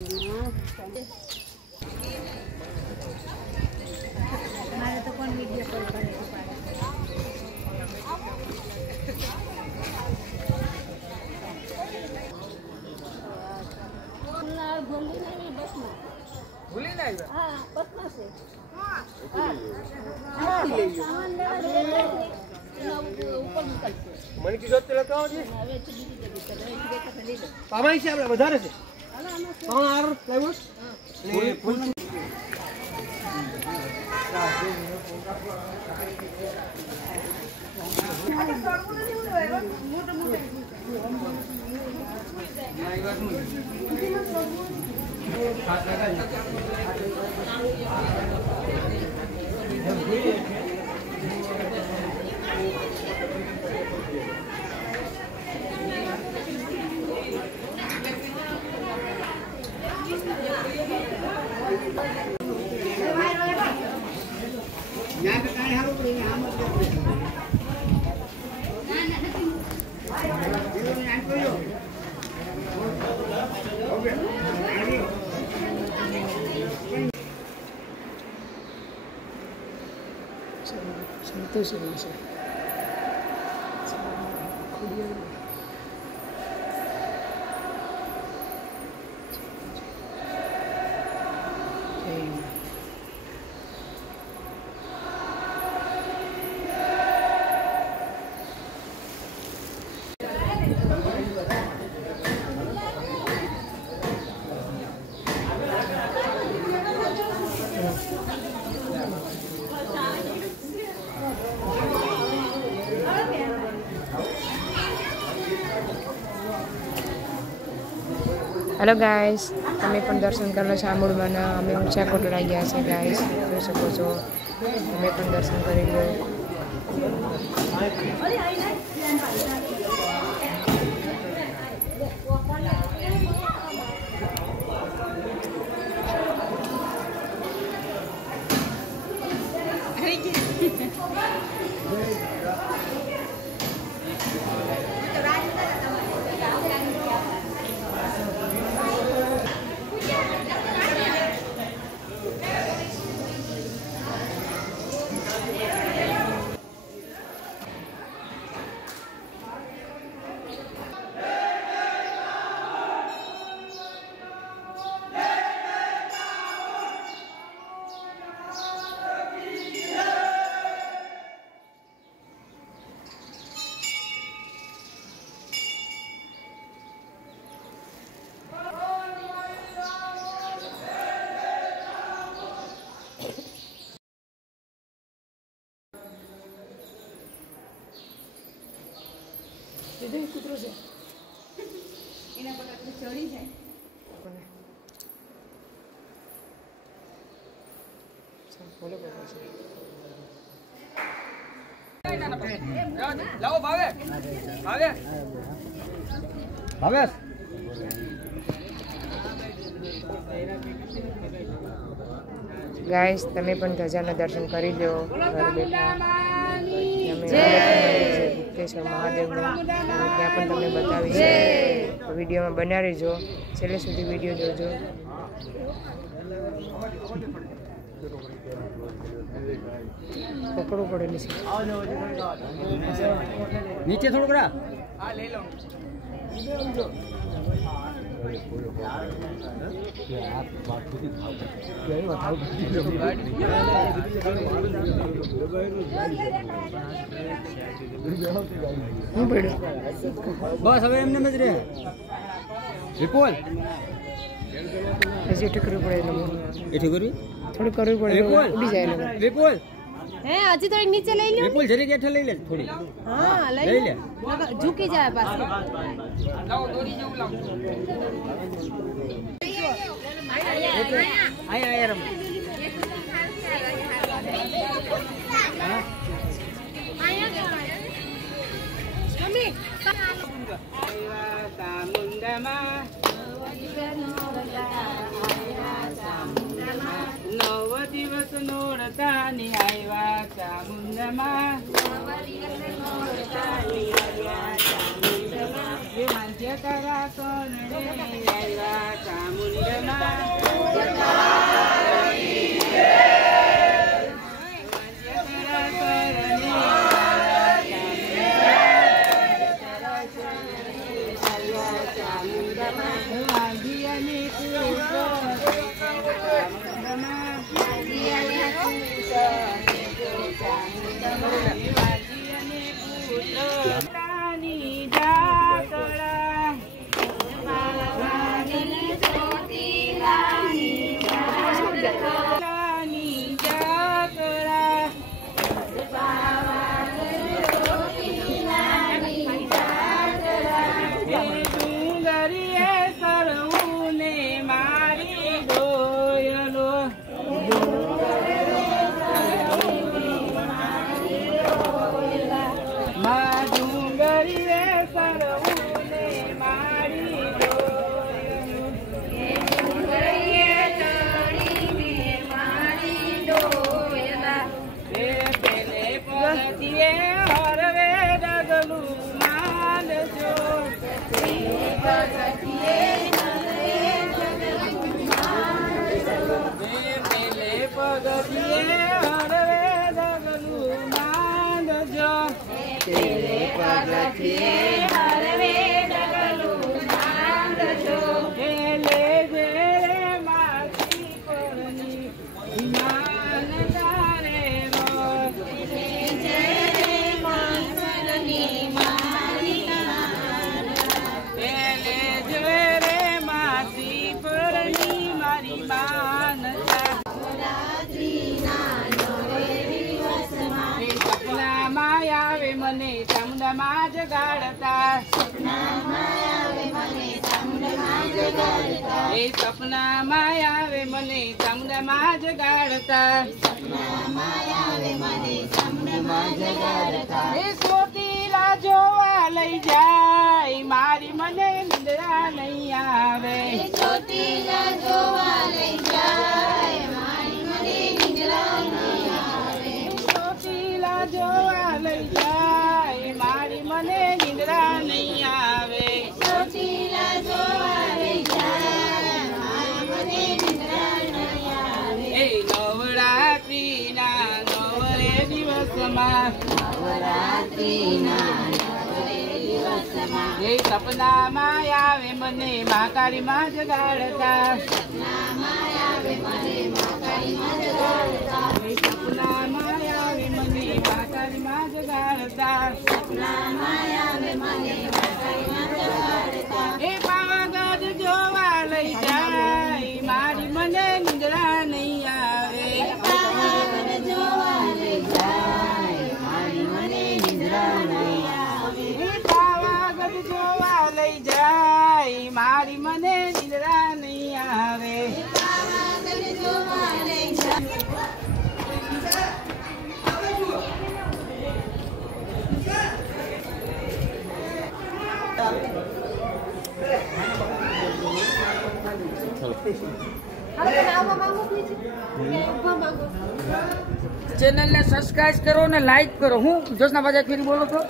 हमारे तो कौन वीडियो कॉल करे भूली नहीं हाँ पटना से मन की जोत चलता हो जी पामाई से આપણે વધારે છે કોણ આર લેવું ને ફૂલ संतोष है हेलो गाइस तमे पण दर्शन कर लो शामुड़माना अमे ऊंचा कोटड़ा गया छे गाइस જોઈ શકો છો તમે પણ દર્શન કરી લો ये कुतरो से इना पर चोरी है बोलो बोलो लाओ भावे भावे भावे गाइस तमे पण ધજાના દર્શન કરી લો ઘર બેઠા गुप्तेश्वर महादेव ने ત્યાં પણ તમને બતાવીશ તો વિડિયોમાં બન્યા રહેજો છેલ્લે સુધી વિડિયો જોજો પકડો પડેલી છે નીચે થોડું કરા હા લઈ લો बस હવે એમને જ રહે વિપુલ હજી એઠું કરવું પડે એઠું કરવી થોડું કરવું પડે ઉડી જાય વિપુલ હે હજી થોડીક નીચે લઈ લો વિપુલ જરીક હેઠે લઈ લે થોડી હા લઈ લે ઝૂકી જાય પાછો લાવો દોરી જેવું લાવો આયા રમ મમ્મી ચામુંડામાં નવ દિવસ નોરતાની આવ્યા ચામુંડામાં વાંચ્ય કરા કોણ આવ્યા ચામુંડા મને ચામુંડામાં જગાડતા એ સપનામાં આવે મને ચામુંડામાં જગાડતા એ ચોટીલા જોવા લઈ જાય મારી મને નિંદ્રા નહીં આવે ચોટીલા જોવા લઈ જાય મારી મને નિંદ્રા નહીં આવે ચોટીલા જોવા લઈ જાય મારી મને નિંદ્રા નહીં આવે ચોટીલા જોવા લઈ જાય મારી મને નિંદ્રા નહીં આવે એ નવરાત્રીના નવરે દિવસમાં એ સપનામાં આવે મને મહાકાળી માં જગાડતા સપનામાં આવે મને મહાકાળી માં જગાડતા એ પાવાગઢ જોવા લઈ જાય મારી મને નિંદ્રા નહીં આવે પાવાગઢ જોવા લઈ જાય મારી મને નિંદ્રા નહીં આવે પાવાગઢ જોવા લઈ જાય મારી મને નિંદ્રા નહીં આવે પાવાગઢ જોવા લઈ જાય ચેનલ ને સબસ્ક્રાઇબ કરો ને લાઈક કરો. હું જોશના બાજા ફેરી બોલો છો.